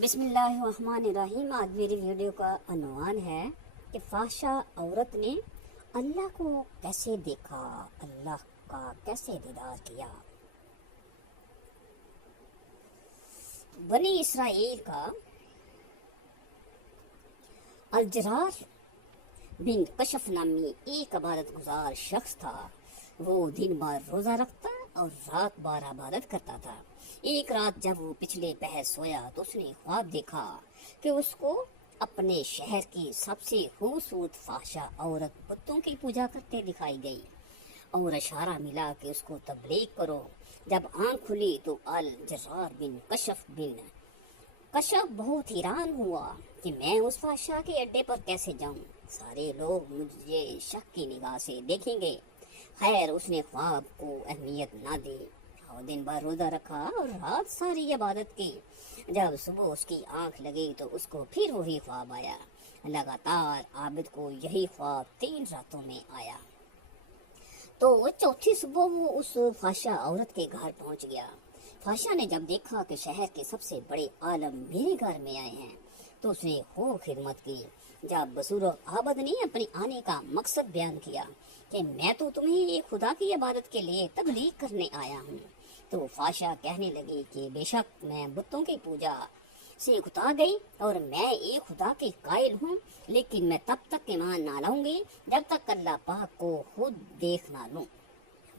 بسم اللہ الرحمن الرحیم۔ آج میری ویڈیو کا عنوان ہے کہ فحشہ عورت نے اللہ کو کیسے دیکھا، اللہ کا کیسے دیدار کیا۔ بنی اسرائیل کا الجرار بن کشف نامی ایک عبادت گزار شخص تھا۔ وہ دن بھر روزہ رکھتا اور رات بھر عبادت کرتا تھا۔ ایک رات جب وہ پچھلے پہر سویا تو اس نے خواب دیکھا کہ اس کو اپنے شہر کی سب سے خوبصورت فحشہ عورت بتوں کی پوجا کرتے دکھائی گئی اور اشارہ ملا کہ اس کو تبلیغ کرو۔ جب آنکھ کھلی تو الجرار بن کشف بہت حیران ہوا کہ میں اس فحشہ کے اڈے پر کیسے جاؤں، سارے لوگ مجھے شک کی نگاہ سے دیکھیں گے۔ خیر، اس نے خواب کو اہمیت نہ دی اور دن بھر روزہ رکھا اور رات ساری عبادت کی۔ جب صبح اس کی آنکھ لگی تو اس کو پھر وہی خواب آیا۔ لگاتار عابد کو یہی خواب 3 راتوں میں آیا۔ تو چوتھی صبح وہ اس فحشہ عورت کے گھر پہنچ گیا۔ فحشہ نے جب دیکھا کہ شہر کے سب سے بڑے عالم میرے گھر میں آئے ہیں تو اس نے خوب خدمت کی۔ جب بزرگ عابد نے اپنے آنے کا مقصد بیان کیا کہ میں تو تمہیں ایک خدا کی عبادت کے لیے تبلیغ کرنے آیا ہوں، تو فحشہ کہنے لگی کہ بے شک میں بتوں کی پوجا سے اکتا گئی اور میں ایک خدا کے قائل ہوں، لیکن میں تب تک ایمان نہ لاؤں گی جب تک اللہ پاک کو خود دیکھ نہ لوں۔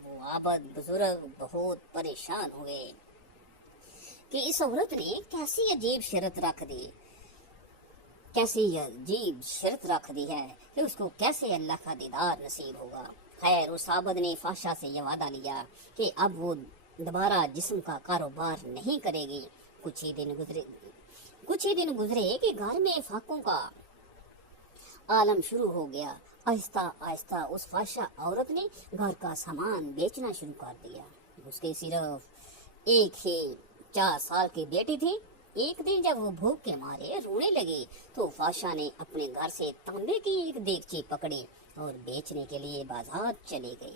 وہ عابد بزرگ بہت پریشان ہوئے کہ اس عورت نے کیسی عجیب شرط رکھ دی ہے کہ اس کو کیسے اللہ کا دیدار نصیب ہوگا۔ خیر، اس عابد نے فحشہ سے یہ وعدہ لیا کہ اب وہ دوبارہ جسم کا کاروبار نہیں کرے گی۔ کچھ ہی دن گزرے کہ گھر میں فاقوں کا عالم شروع ہو گیا۔ آہستہ آہستہ اس فحشہ عورت نے گھر کا سامان بیچنا شروع کر دیا۔ اس کے صرف ایک ہی 4 سال کی بیٹی تھی۔ ایک دن جب وہ بھوک کے مارے رونے لگی تو فحشہ نے اپنے گھر سے تانبے کی ایک دیگچی پکڑی اور بیچنے کے لیے بازار چلی گئی۔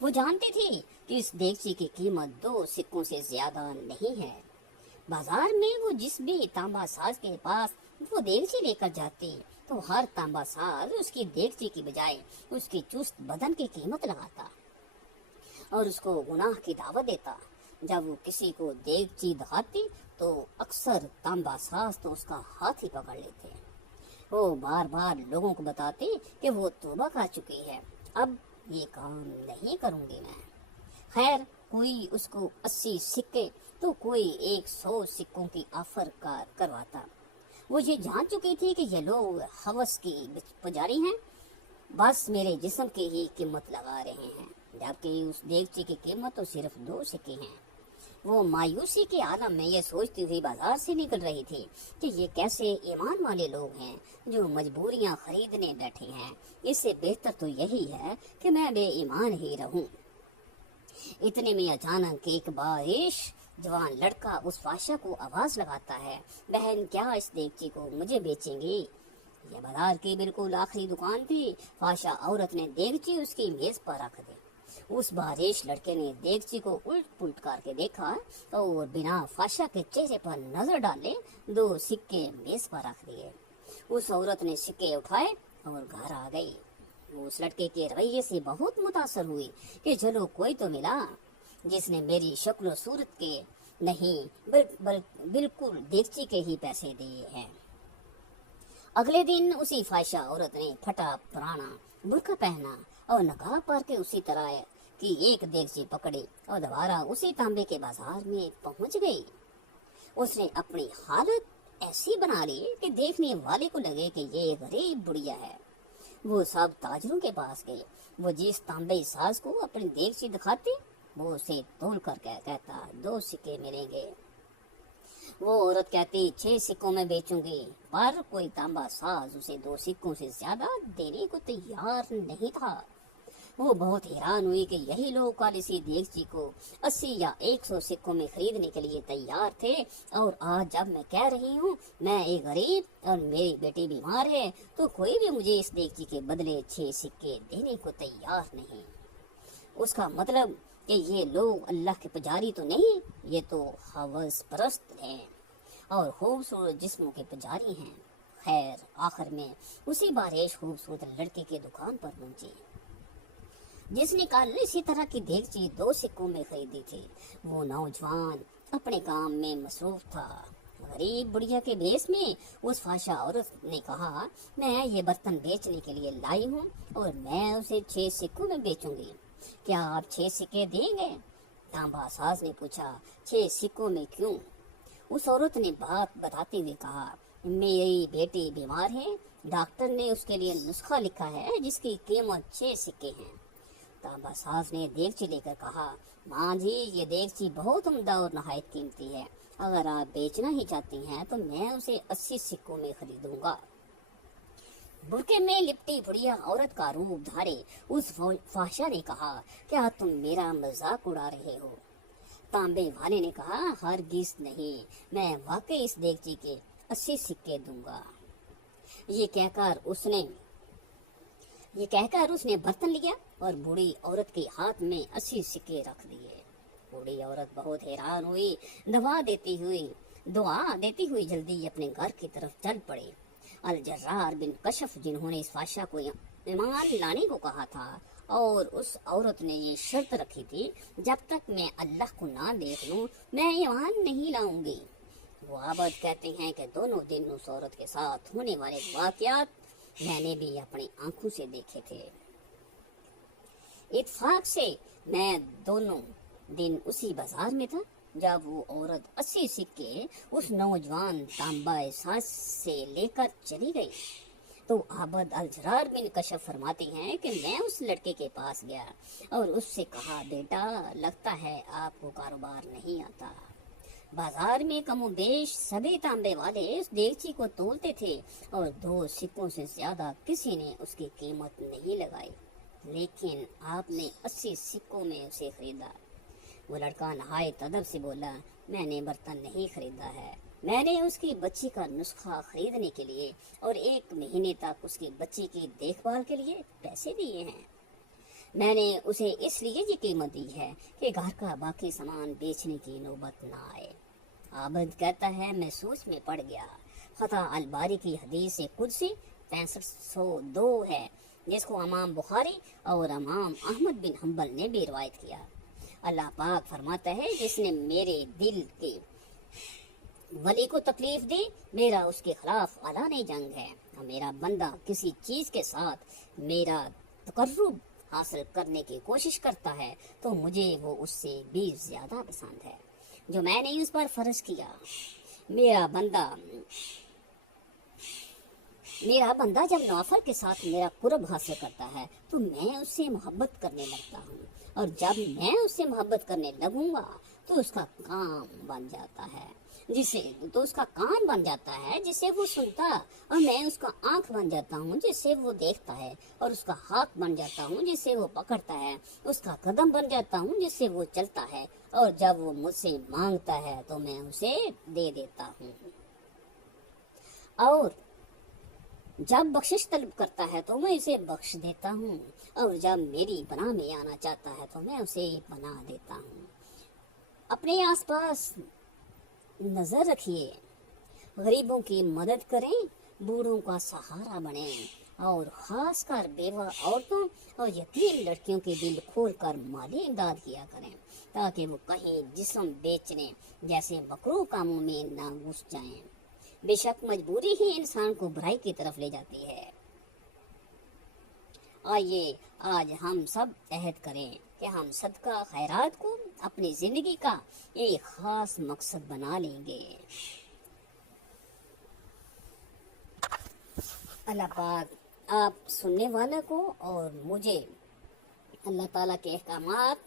وہ جانتی تھی کہ اس دیگچی کی قیمت 2 سکوں سے زیادہ نہیں ہے۔ بازار میں وہ جس بھی تانبا ساز کے پاس وہ دیگچی لے کر جاتی تو ہر تانبا ساز اس کی دیگچی کی بجائے اس کی چست بدن کی قیمت لگاتا اور اس کو گناہ کی دعوت دیتا۔ جب وہ کسی کو دیگچی دکھاتی تو اکثر تانبا ساز تو اس کا ہاتھ ہی پکڑ لیتے۔ وہ بار بار لوگوں کو بتاتی کہ وہ توبہ کر چکی ہے، اب یہ کام نہیں کروں گی میں۔ خیر، کوئی اس کو 80 سکے تو کوئی 100 سکوں کی آفر کرواتا۔ وہ یہ جان چکی تھی کہ یہ لوگ ہوس کی پجاری ہیں، بس میرے جسم کی ہی قیمت لگا رہے ہیں، جبکہ اس دیگچی کی قیمت تو صرف 2 سکے ہیں۔ وہ مایوسی کے عالم میں یہ سوچتی ہوئی بازار سے نکل رہی تھی کہ یہ کیسے ایمان والے لوگ ہیں جو مجبوریاں خریدنے بیٹھے ہیں۔ اس سے بہتر تو یہی ہے کہ میں بے ایمان ہی رہوں۔ اتنے میں اچانک ایک بارش جوان لڑکا اس فحشہ کو آواز لگاتا ہے، بہن کیا اس دیگچی کو مجھے بیچیں گی؟ یہ بازار کی بالکل آخری دکان تھی۔ فحشہ عورت نے دیگچی اس کی میز پر رکھ دی۔ اس بارش لڑکے نے دیگچی کو الٹ پلٹ کر کے دیکھا اور بنا فحشہ کے چہرے پر نظر ڈالے 2 سکے میز پر رکھ دیے۔ اس عورت نے سکے اٹھائے اور گھر آ گئی۔ وہ اس لڑکے کے رویے سے بہت متاثر ہوئی کہ چلو کوئی تو ملا جس نے میری شکل و صورت کے نہیں بالکل دیگچی کے ہی پیسے دیے ہیں۔ اگلے دن اسی فحشہ عورت نے پھٹا پرانا برقع پہنا اور نقاب پر کے اسی طرح کی ایک دیگچی پکڑی اور دوبارہ اسی تانبے کے بازار میں پہنچ گئی۔ اس نے اپنی حالت ایسی بنا لی کہ دیکھنے والے کو لگے کہ یہ غریب بڑھیا ہے۔ وہ سب تاجروں کے پاس گئی۔ وہ جس تانبے ساز کو اپنی دیگچی دکھاتی وہ اسے تول کر کہتا 2 سکے ملیں گے۔ وہ عورت کہتی 6 سکوں میں بیچوں گی، پر کوئی تانبا ساز اسے 2 سکوں سے زیادہ دینے کو تیار نہیں تھا۔ وہ بہت حیران ہوئی کہ یہی لوگ کل اسی دیگچی کو 80 یا 100 سکوں میں خریدنے کے لیے تیار تھے، اور آج جب میں کہہ رہی ہوں میں ایک غریب اور میری بیٹی بیمار ہے تو کوئی بھی مجھے اس دیگچی کے بدلے 6 سکے دینے کو تیار نہیں۔ اس کا مطلب کہ یہ لوگ اللہ کے پجاری تو نہیں، یہ تو ہوس پرست ہیں۔ اور خوبصورت جسموں کے پجاری ہیں۔ خیر آخر میں اسی باریش خوبصورت لڑکے کی دکان پر پہنچی جس نے کل اسی طرح کی دیگچی 2 سکوں میں خریدی تھی۔ وہ نوجوان اپنے کام میں مصروف تھا۔ غریب بڑھیا کے بھیس میں اس فحشہ عورت نے کہا، میں یہ برتن بیچنے کے لیے لائی ہوں اور میں اسے 6 سکوں میں بیچوں گی، کیا آپ 6 سکے دیں گے؟ تانبا ساز نے پوچھا، 6 سکوں میں کیوں؟ اس عورت نے بات بتاتے ہوئے کہا، میری بیٹی بیمار ہے، ڈاکٹر نے اس کے لیے نسخہ لکھا ہے جس کی قیمت 6 سکے ہیں۔ تانبا ساز نے دیگچی لے کر کہا، ماں جی یہ دیگچی بہت عمدہ اور نہایت قیمتی ہے، اگر آپ بیچنا ہی چاہتی ہیں تو میں اسے 80 سکوں میں خریدوں گا۔ برقعے میں لپٹی بڑھیا عورت کا روپ دھارے اس فحشہ نے کہا، کیا تم میرا مذاق اڑا رہے ہو؟ تانبے والے نے کہا، ہرگز نہیں، میں واقعی اس دیگچی کے 80 سکے دوں گا۔ یہ کہہ کر اس نے برتن لیا اور بوڑھی عورت کے ہاتھ میں 80 سکے رکھ دیے۔ بوڑھی عورت بہت حیران ہوئی، دعا دیتی ہوئی جلدی اپنے گھر کی طرف چل پڑی۔ الجرار بن کشف جنہوں نے اس فحشہ کو ایمان لانے کو کہا تھا اور اس عورت نے یہ شرط رکھی تھی، جب تک میں اللہ کو نہ دیکھ لوں میں ایمان نہیں لاؤں گی۔ وہ عابد کہتے ہیں کہ دونوں دن اس عورت کے ساتھ ہونے والے واقعات میں نے بھی اپنی آنکھوں سے دیکھے تھے۔ اتفاق سے میں دونوں دن اسی بازار میں تھا جب وہ عورت 80 سکے اس نوجوان تانبا ساز سے لے کر چلی گئی۔ تو عابد الجرار بن کشف فرماتے ہیں کہ میں اس لڑکے کے پاس گیا اور اس سے کہا، بیٹا لگتا ہے آپ کو کاروبار نہیں آتا۔ بازار میں کم و بیش سبھی تانبے والے اس دیگچی کو تولتے تھے اور 2 سکوں سے زیادہ کسی نے اس کی قیمت نہیں لگائی، لیکن آپ نے 80 سکوں میں اسے خریدا۔ وہ لڑکا نہایت ادب سے بولا، میں نے برتن نہیں خریدا ہے، میں نے اس کی بچی کا نسخہ خریدنے کے لیے اور 1 مہینے تک اس کی بچی کی دیکھ بھال کے لیے پیسے دیے ہیں۔ میں نے اسے اس لیے یہ قیمت دی ہے کہ گھر کا باقی سامان بیچنے کی نوبت نہ آئے۔ عابد کہتا ہے، میں سوچ میں پڑ گیا۔ فتح الباری کی حدیث قدسی 6502 ہے جس کو امام بخاری اور امام احمد بن حنبل نے بھی روایت کیا۔ اللہ پاک فرماتا ہے، جس نے میرے دل کے ولی کو تکلیف دی میرا اس کے خلاف اعلان جنگ ہے، اور میرا بندہ کسی چیز کے ساتھ میرا تقرب حاصل کرنے کی کوشش کرتا ہے تو مجھے وہ اس سے بھی زیادہ پسند ہے جو میں نے اس پر فرض کیا۔ میرا بندہ جب نوافل کے ساتھ میرا قرب حاصل کرتا ہے تو میں اس سے محبت کرنے لگتا ہوں، اور جب میں اس سے محبت کرنے لگوں گا تو اس کا کان بن جاتا ہے جسے وہ سنتا، اور میں اس کا آنکھ بن جاتا ہوں جس سے وہ دیکھتا ہے، اور اس کا ہاتھ بن جاتا ہوں جس سے وہ پکڑتا ہے، اس کا قدم بن جاتا ہوں جس سے وہ چلتا ہے، اور جب وہ مجھ سے مانگتا ہے تو میں اسے دے دیتا ہوں، اور جب بخشش طلب کرتا ہے تو میں اسے بخش دیتا ہوں، اور جب میری پناہ میں آنا چاہتا ہے تو میں اسے پناہ دیتا ہوں۔ اپنے آس پاس نظر رکھیے، غریبوں کی مدد کریں، بوڑھوں کا سہارا بنیں، اور خاص کر بیوہ عورتوں اور یتیم لڑکیوں کے دل کھول کر مالی امداد کیا کریں تاکہ وہ کہیں جسم بیچنے جیسے مکروہ کاموں میں نہ گھس جائیں۔ بے شک مجبوری ہی انسان کو برائی کی طرف لے جاتی ہے۔ آئیے آج ہم سب عہد کریں کہ ہم صدقہ خیرات کو اپنی زندگی کا ایک خاص مقصد بنا لیں گے۔ اللہ پاک آپ سننے والا کو اور مجھے اللہ تعالیٰ کے احکامات